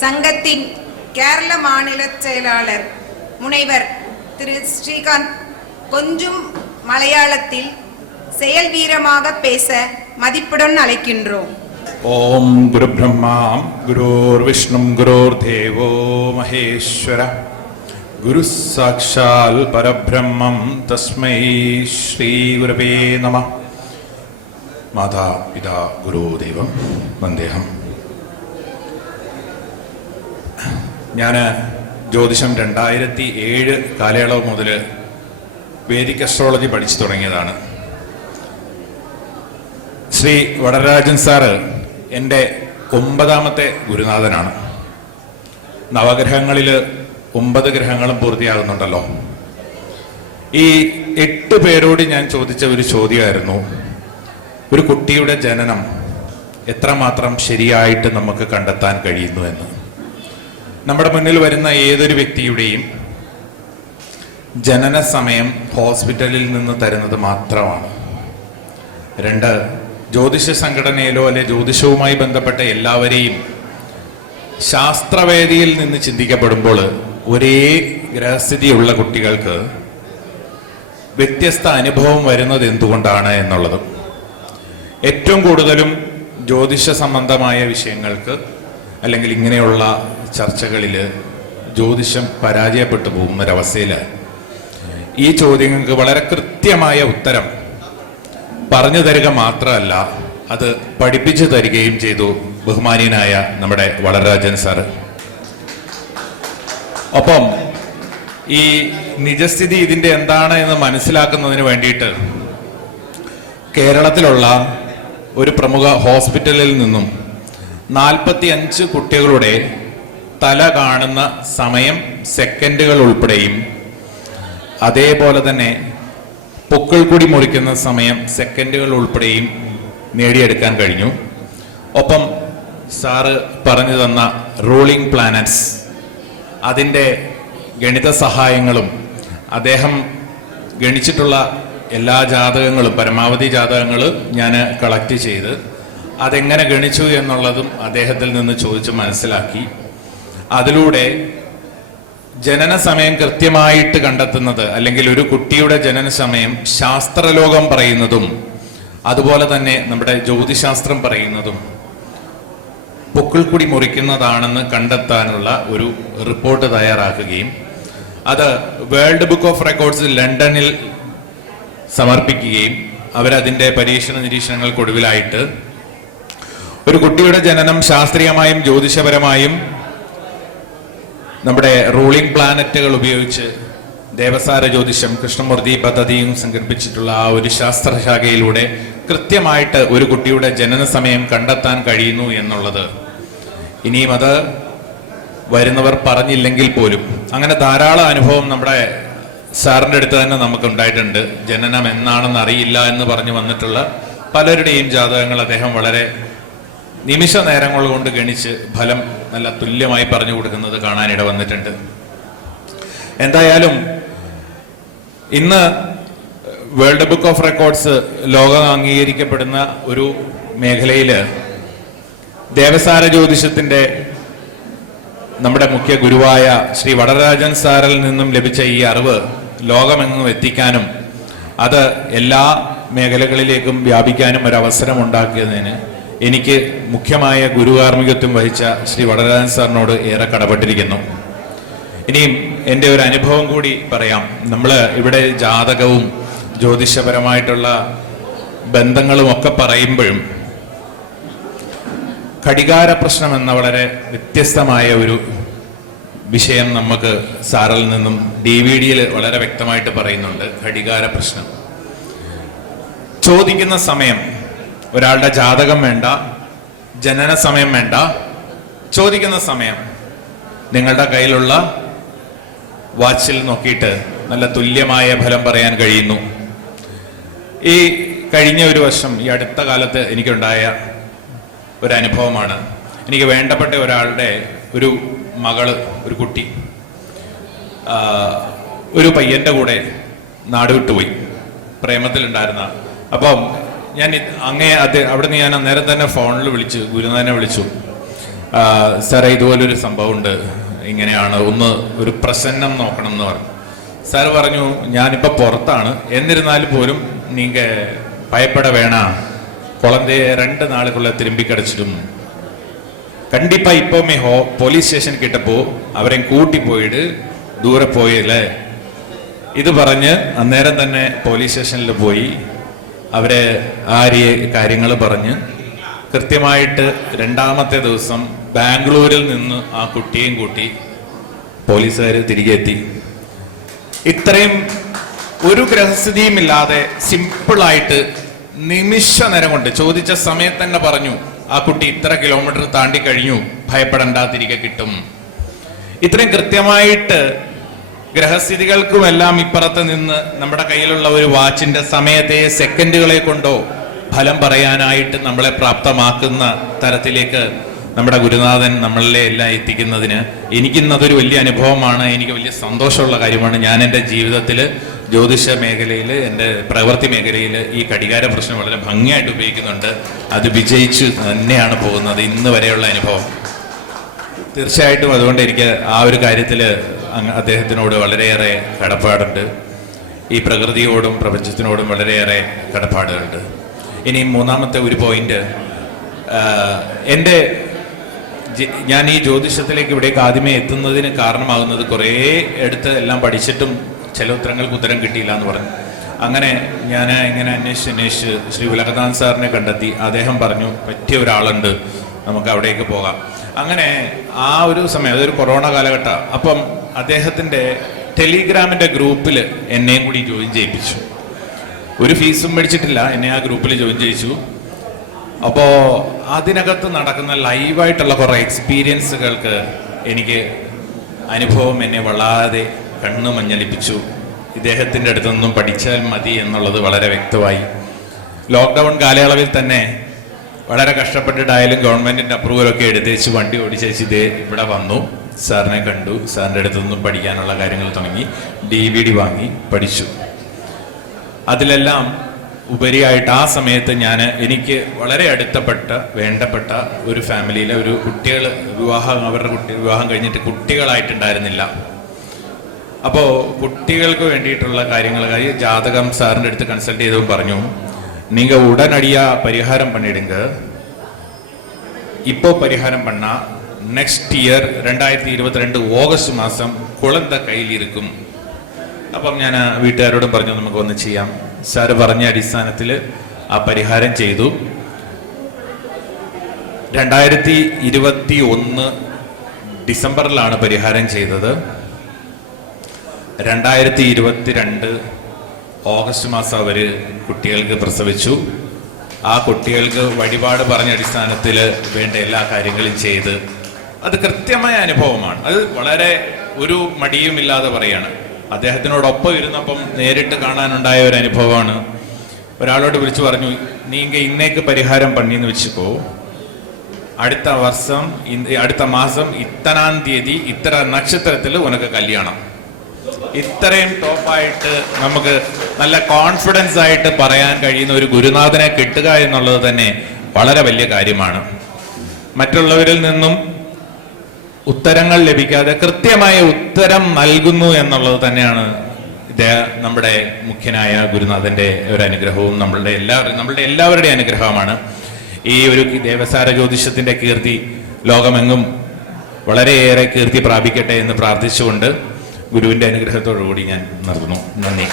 சங்கத்தின் கேரள மாநில செயலாளர் முனைவர் திரு ஸ்ரீகாந்த் கொஞ்சம் மலையாளத்தில் செயல் வீரமாக பேச மதிப்புடன் அழைக்கின்றோம். ஓம் குரு பிரம்மா குருர் விஷ்ணு குருர் தேவோ மகேஸ்வர குரு சாக்ஷால் பரபிரம்மம் தஸ்மை ஸ்ரீ குரவே நமः. മാതാ പിതാ ഗുരു ദൈവം വന്ദേഹം. ഞാൻ ജ്യോതിഷം 2007 കാലയളവ് മുതൽ വേദിക് അസ്ട്രോളജി പഠിച്ചു തുടങ്ങിയതാണ്. ശ്രീ വടരാജൻ സാറ് എൻ്റെ 9ാമത്തെ ഗുരുനാഥനാണ്. നവഗ്രഹങ്ങളിൽ 9 ഗ്രഹങ്ങളും പൂർത്തിയാകുന്നുണ്ടല്ലോ. ഈ 8 പേരോട് ഞാൻ ചോദിച്ച ഒരു ചോദ്യമായിരുന്നു, ഒരു കുട്ടിയുടെ ജനനം എത്രമാത്രം ശരിയായിട്ട് നമുക്ക് കണ്ടെത്താൻ കഴിയുന്നു എന്ന്. നമ്മുടെ മുന്നിൽ വരുന്ന ഏതൊരു വ്യക്തിയുടെയും ജനന സമയം ഹോസ്പിറ്റലിൽ നിന്ന് തരുന്നത് മാത്രമാണ്. 2, ജ്യോതിഷ സംഘടനയിലോ അല്ലെ ജ്യോതിഷവുമായി ബന്ധപ്പെട്ട എല്ലാവരെയും ശാസ്ത്രവേദിയിൽ നിന്ന് ചിന്തിക്കപ്പെടുമ്പോൾ ഒരേ ഗ്രഹസ്ഥിതിയുള്ള കുട്ടികൾക്ക് വ്യത്യസ്ത അനുഭവം വരുന്നത് എന്തുകൊണ്ടാണ് എന്നുള്ളതും. ഏറ്റവും കൂടുതലും ജ്യോതിഷ സംബന്ധമായ വിഷയങ്ങൾക്ക് അല്ലെങ്കിൽ ഇങ്ങനെയുള്ള ചർച്ചകളിൽ ജ്യോതിഷം പരാജയപ്പെട്ടു പോകുന്നൊരവസ്ഥയിൽ ഈ ചോദ്യങ്ങൾക്ക് വളരെ കൃത്യമായ ഉത്തരം പറഞ്ഞു തരിക മാത്രമല്ല, അത് പഠിപ്പിച്ചു തരികയും ചെയ്തു ബഹുമാനീയനായ നമ്മുടെ വടരാജൻ സാറ്. ഒപ്പം ഈ നിജസ്ഥിതി ഇതിൻ്റെ എന്താണ് എന്ന് മനസ്സിലാക്കുന്നതിന് വേണ്ടിയിട്ട് കേരളത്തിലുള്ള ഒരു പ്രമുഖ ഹോസ്പിറ്റലിൽ നിന്നും 45 കുട്ടികളുടെ തല കാണുന്ന സമയം സെക്കൻഡുകൾ ഉൾപ്പെടെയും അതേപോലെ തന്നെ പൊക്കിൾക്കുടി മുറിക്കുന്ന സമയം സെക്കൻഡുകൾ ഉൾപ്പെടെയും നേടിയെടുക്കാൻ കഴിഞ്ഞു. ഒപ്പം സാറ് പറഞ്ഞു തന്ന റൂളിംഗ് പ്ലാനറ്റ്സ്, അതിൻ്റെ ഗണിത സഹായങ്ങളും അദ്ദേഹം ഗണിച്ചിട്ടുള്ള എല്ലാ ജാതകങ്ങളും പരമാവധി ജാതകങ്ങൾ ഞാൻ കളക്ട് ചെയ്ത് അതെങ്ങനെ ഗണിച്ചു എന്നുള്ളതും അദ്ദേഹത്തിൽ നിന്ന് ചോദിച്ച് മനസ്സിലാക്കി. അതിലൂടെ ജനന സമയം കൃത്യമായിട്ട് കണ്ടെത്തുന്നത്, അല്ലെങ്കിൽ ഒരു കുട്ടിയുടെ ജനന സമയം ശാസ്ത്രലോകം പറയുന്നതും അതുപോലെ തന്നെ നമ്മുടെ ജ്യോതിശാസ്ത്രം പറയുന്നതും പൊക്കിൾക്കുടി മുറിക്കുന്നതാണെന്ന് കണ്ടെത്താനുള്ള ഒരു റിപ്പോർട്ട് തയ്യാറാക്കുകയും അത് വേൾഡ് ബുക്ക് ഓഫ് റെക്കോർഡ്സ് ലണ്ടനിൽ സമർപ്പിക്കുകയും അവരതിൻ്റെ പരീക്ഷണ നിരീക്ഷണങ്ങൾക്കൊടുവിലായിട്ട് ഒരു കുട്ടിയുടെ ജനനം ശാസ്ത്രീയമായും ജ്യോതിഷപരമായും നമ്മുടെ റൂളിംഗ് പ്ലാനറ്റുകൾ ഉപയോഗിച്ച് ദേവസാര ജ്യോതിഷം കൃഷ്ണമൂർത്തി പദ്ധതിയും സംഘടിപ്പിച്ചിട്ടുള്ള ആ ഒരു ശാസ്ത്രശാഖയിലൂടെ കൃത്യമായിട്ട് ഒരു കുട്ടിയുടെ ജനന സമയം കണ്ടെത്താൻ കഴിയുന്നു എന്നുള്ളത് ഇനിയും അത് വരുന്നവർ പറഞ്ഞില്ലെങ്കിൽ പോലും അങ്ങനെ ധാരാളം അനുഭവം നമ്മുടെ സാറിൻ്റെ അടുത്ത് തന്നെ നമുക്ക് ഉണ്ടായിട്ടുണ്ട്. ജനനം എന്നാണെന്ന് അറിയില്ല എന്ന് പറഞ്ഞു വന്നിട്ടുള്ള പലരുടെയും ജാതകങ്ങൾ അദ്ദേഹം വളരെ നിമിഷ നേരങ്ങൾ കൊണ്ട് ഗണിച്ച് ഫലം നല്ല തുല്യമായി പറഞ്ഞു കൊടുക്കുന്നത് കാണാനിട വന്നിട്ടുണ്ട്. എന്തായാലും ഇന്ന് വേൾഡ് ബുക്ക് ഓഫ് റെക്കോർഡ്സ് ലോകം അംഗീകരിക്കപ്പെടുന്ന ഒരു മേഖലയിൽ ദേവസാര ജ്യോതിഷത്തിൻ്റെ നമ്മുടെ മുഖ്യ ഗുരുവായ ശ്രീ വടരാജൻ സാറിൽ നിന്നും ലഭിച്ച ഈ അറിവ് ലോകമെങ്ങും എത്തിക്കാനും അത് എല്ലാ മേഖലകളിലേക്കും വ്യാപിക്കാനും ഒരവസരം ഉണ്ടാക്കിയതിന് എനിക്ക് മുഖ്യമായ ഗുരുകാർമ്മികത്വം വഹിച്ച ശ്രീ വടരാജൻ സാറിനോട് ഏറെ കടപ്പെട്ടിരിക്കുന്നു. ഇനിയും എൻ്റെ ഒരു അനുഭവം കൂടി പറയാം. നമ്മൾ ഇവിടെ ജാതകവും ജ്യോതിഷപരമായിട്ടുള്ള ബന്ധങ്ങളും ഒക്കെ പറയുമ്പോഴും ഘടികാര പ്രശ്നം എന്ന വളരെ വ്യത്യസ്തമായ ഒരു വിഷയം നമുക്ക് സാറിൽ നിന്നും DVD-യിൽ വളരെ വ്യക്തമായിട്ട് പറയുന്നുണ്ട്. ഘടികാര പ്രശ്നം ചോദിക്കുന്ന സമയം, ഒരാളുടെ ജാതകം വേണ്ട, ജനന സമയം വേണ്ട, ചോദിക്കുന്ന സമയം നിങ്ങളുടെ കയ്യിലുള്ള വാച്ചിൽ നോക്കിയിട്ട് നല്ല തുല്യമായ ഫലം പറയാൻ കഴിയുന്നു. ഈ കഴിഞ്ഞ ഒരു വർഷം, ഈ അടുത്ത കാലത്ത് എനിക്കുണ്ടായ ഒരു അനുഭവമാണ്. എനിക്ക് വേണ്ടപ്പെട്ട ഒരാളുടെ ഒരു മകള്, ഒരു കുട്ടി ഒരു പയ്യന്റെ കൂടെ നാട് വിട്ടുപോയി, പ്രേമത്തിലുണ്ടായിരുന്ന. അപ്പം ഞാൻ അവിടുന്ന് ഞാൻ അന്നേരം തന്നെ ഫോണിൽ വിളിച്ചു, ഗുരുനാഥനെ വിളിച്ചു. സാറേ ഇതുപോലൊരു സംഭവമുണ്ട്, ഇങ്ങനെയാണ്, ഒന്ന് ഒരു പ്രസന്നം നോക്കണം എന്ന് പറഞ്ഞു. സാറ് പറഞ്ഞു ഞാനിപ്പോൾ പുറത്താണ്, എന്നിരുന്നാലും പോലും നീങ്ക ഭയപ്പെട വേണ, കുളന്തയെ 2 നാളുക്കുള്ള തിരുമ്പിക്കടച്ചിടും, കണ്ടിപ്പാ ഇപ്പോമേ പോലീസ് സ്റ്റേഷൻ കിട്ടപ്പോ അവരെ കൂട്ടി പോയിട്ട് ദൂരെ പോയല്ലേ. ഇത് പറഞ്ഞ് അന്നേരം തന്നെ പോലീസ് സ്റ്റേഷനിൽ പോയി അവരെ കാര്യങ്ങൾ പറഞ്ഞ് കൃത്യമായിട്ട് 2ാമത്തെ ദിവസം ബാംഗ്ലൂരിൽ നിന്ന് ആ കുട്ടിയെയും കൂട്ടി പോലീസുകാർ തിരികെ എത്തി. ഇത്രയും ഒരു ഗ്രഹസ്ഥിതിയും ഇല്ലാതെ സിമ്പിളായിട്ട് നിമിഷ നേരം കൊണ്ട് ചോദിച്ച സമയത്ത് തന്നെ പറഞ്ഞു ആ കുട്ടി ഇത്ര കിലോമീറ്റർ താണ്ടി കഴിഞ്ഞു, ഭയപ്പെടണ്ട, തിരികെ കിട്ടും. ഇത്രയും കൃത്യമായിട്ട് ഗ്രഹസ്ഥിതികൾക്കുമെല്ലാം ഇപ്പുറത്ത് നിന്ന് നമ്മുടെ കയ്യിലുള്ള ഒരു വാച്ചിന്റെ സമയത്തെ സെക്കൻഡുകളെ കൊണ്ടോ ഫലം പറയാനായിട്ട് നമ്മളെ പ്രാപ്തമാക്കുന്ന തരത്തിലേക്ക് നമ്മുടെ ഗുരുനാഥൻ നമ്മളെ എല്ലാം എത്തിക്കുന്നതിന് എനിക്കിന്നതൊരു വലിയ അനുഭവമാണ്. എനിക്ക് വലിയ സന്തോഷമുള്ള കാര്യമാണ്. ഞാൻ എൻ്റെ ജീവിതത്തിൽ ജ്യോതിഷ മേഖലയിൽ, എൻ്റെ പ്രവൃത്തി മേഖലയിൽ ഈ ഘടികാര പ്രശ്നം വളരെ ഭംഗിയായിട്ട് ഉപയോഗിക്കുന്നുണ്ട്. അത് വിജയിച്ചു തന്നെയാണ് പോകുന്നത് ഇന്ന് വരെയുള്ള അനുഭവം. തീർച്ചയായിട്ടും അതുകൊണ്ട് എനിക്ക് ആ ഒരു കാര്യത്തിൽ അദ്ദേഹത്തിനോട് വളരെയേറെ കടപ്പാടുണ്ട്. ഈ പ്രകൃതിയോടും പ്രപഞ്ചത്തിനോടും വളരെയേറെ കടപ്പാടുകളുണ്ട്. ഇനി 3ാമത്തെ ഒരു പോയിന്റ്, ഞാൻ ഈ ജ്യോതിഷത്തിലേക്ക് ഇവിടേക്ക് ആദ്യമേ എത്തുന്നതിന് കാരണമാകുന്നത് കുറേ എടുത്ത് എല്ലാം പഠിച്ചിട്ടും ചില ഉത്തരങ്ങൾക്ക് ഉത്തരം കിട്ടിയില്ല എന്ന് പറഞ്ഞു. അങ്ങനെ ഞാൻ ഇങ്ങനെ അന്വേഷിച്ച് ശ്രീ ഉലകനാഥൻ സാറിനെ കണ്ടെത്തി. അദ്ദേഹം പറഞ്ഞു പറ്റിയ ഒരാളുണ്ട്, നമുക്ക് അവിടേക്ക് പോകാം. അങ്ങനെ ആ ഒരു സമയം, അതൊരു കൊറോണ കാലഘട്ടം. അപ്പം അദ്ദേഹത്തിൻ്റെ ടെലിഗ്രാമിൻ്റെ ഗ്രൂപ്പിൽ എന്നെയും കൂടി ജോയിൻ ചെയ്യിപ്പിച്ചു. ഒരു ഫീസും മേടിച്ചിട്ടില്ല, എന്നെ ആ ഗ്രൂപ്പിൽ ജോയിൻ ചെയ്യിച്ചു. അപ്പോൾ അതിനകത്ത് നടക്കുന്ന ലൈവായിട്ടുള്ള കുറേ എക്സ്പീരിയൻസുകൾക്ക് എനിക്ക് അനുഭവം എന്നെ വല്ലാതെ കണ്ണു മഞ്ഞളിപ്പിച്ചു. ഇദ്ദേഹത്തിൻ്റെ അടുത്ത് നിന്നും പഠിച്ചാൽ മതി എന്നുള്ളത് വളരെ വ്യക്തമായി. ലോക്ക്ഡൗൺ കാലയളവിൽ തന്നെ വളരെ കഷ്ടപ്പെട്ടിട്ടായാലും ഗവൺമെൻറ്റിൻ്റെ അപ്രൂവലൊക്കെ എടുത്തേച്ച് വണ്ടി ഓടിച്ചേച്ച് ഇതേ ഇവിടെ വന്നു, സാറിനെ കണ്ടു, സാറിൻ്റെ അടുത്ത് നിന്നും പഠിക്കാനുള്ള കാര്യങ്ങൾ തുടങ്ങി, DVD വാങ്ങി പഠിച്ചു. അതിലെല്ലാം ഉപരിയായിട്ട് ആ സമയത്ത് എനിക്ക് വളരെ അടുത്തപ്പെട്ട വേണ്ടപ്പെട്ട ഒരു ഫാമിലിയിലെ ഒരു കുട്ടികൾ അവരുടെ വിവാഹം കഴിഞ്ഞിട്ട് കുട്ടികളായിട്ടുണ്ടായിരുന്നില്ല. അപ്പോൾ കുട്ടികൾക്ക് വേണ്ടിയിട്ടുള്ള കാര്യങ്ങൾ ജാതകം സാറിൻ്റെ അടുത്ത് കൺസൾട്ട് ചെയ്തപ്പോൾ പറഞ്ഞു, നിങ്ങൾ ഉടനടിയാ പരിഹാരം പണിയിടുങ്ക, ഇപ്പോൾ പരിഹാരം പണ്ണാ നെക്സ്റ്റ് ഇയർ 2022 ഓഗസ്റ്റ് മാസം കുളന്ത കയ്യിലിരിക്കും. അപ്പം ഞാൻ വീട്ടുകാരോടും പറഞ്ഞു നമുക്ക് ഒന്ന് ചെയ്യാം. സാറ് പറഞ്ഞ അടിസ്ഥാനത്തിൽ ആ പരിഹാരം ചെയ്തു. 2021 ഡിസംബറിലാണ് പരിഹാരം ചെയ്തത്. 2022 ഓഗസ്റ്റ് മാസം അവർ കുട്ടികൾക്ക് പ്രസവിച്ചു. ആ കുട്ടികൾക്ക് വഴിപാട് പറഞ്ഞ അടിസ്ഥാനത്തിൽ വേണ്ട എല്ലാ കാര്യങ്ങളും ചെയ്ത്, അത് കൃത്യമായ അനുഭവമാണ്. അത് വളരെ ഒരു മടിയുമില്ലാതെ പറയാണ്. അദ്ദേഹത്തിനോടൊപ്പം ഇരുന്നപ്പം നേരിട്ട് കാണാനുണ്ടായ ഒരു അനുഭവമാണ്. ഒരാളോട് വിളിച്ചു പറഞ്ഞു, നീങ്ക ഇന്നേക്ക് പരിഹാരം പണിന്ന് വെച്ചിപ്പോ അടുത്ത മാസം ഇത്തനാം തീയതി ഇത്ര നക്ഷത്രത്തിൽ ഉനക്ക് കല്യാണം. ഇത്രയും ടോപ്പായിട്ട് നമുക്ക് നല്ല കോൺഫിഡൻസ് ആയിട്ട് പറയാൻ കഴിയുന്ന ഒരു ഗുരുനാഥനെ കിട്ടുക എന്നുള്ളത് തന്നെ വളരെ വലിയ കാര്യമാണ്. മറ്റുള്ളവരിൽ നിന്നും ഉത്തരങ്ങൾ ലഭിക്കാതെ കൃത്യമായ ഉത്തരം നൽകുന്നു എന്നുള്ളത് തന്നെയാണ് നമ്മുടെ മുഖ്യനായ ഗുരുനാഥന്റെ ഒരു അനുഗ്രഹവും നമ്മളുടെ എല്ലാവരുടെയും അനുഗ്രഹമാണ്. ഈ ഒരു ദേവസാര ജ്യോതിഷത്തിന്റെ കീർത്തി ലോകമെങ്ങും വളരെയേറെ കീർത്തി പ്രാപിക്കട്ടെ എന്ന് പ്രാർത്ഥിച്ചുകൊണ്ട് ഗുരുവിന്റെ അനുഗ്രഹത്തോടു കൂടി ഞാൻ നിർത്തുന്നു. നന്ദി.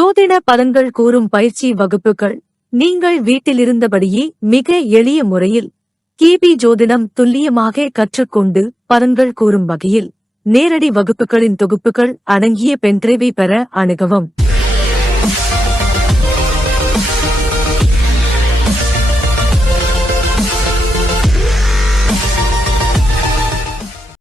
ஜோதிட பலன்கள் கூறும் பயிற்சி வகுப்புகள் நீங்கள் வீட்டிலிருந்தபடியே மிக எளிய முறையில் கிபி ஜோதிடம் துல்லியமாக கற்றுக்கொண்டு பலன்கள் கூறும் வகையில் நேரடி வகுப்புகளின் தொகுப்புகள் அடங்கிய பென்டிரைவை பெற அணுகவும்.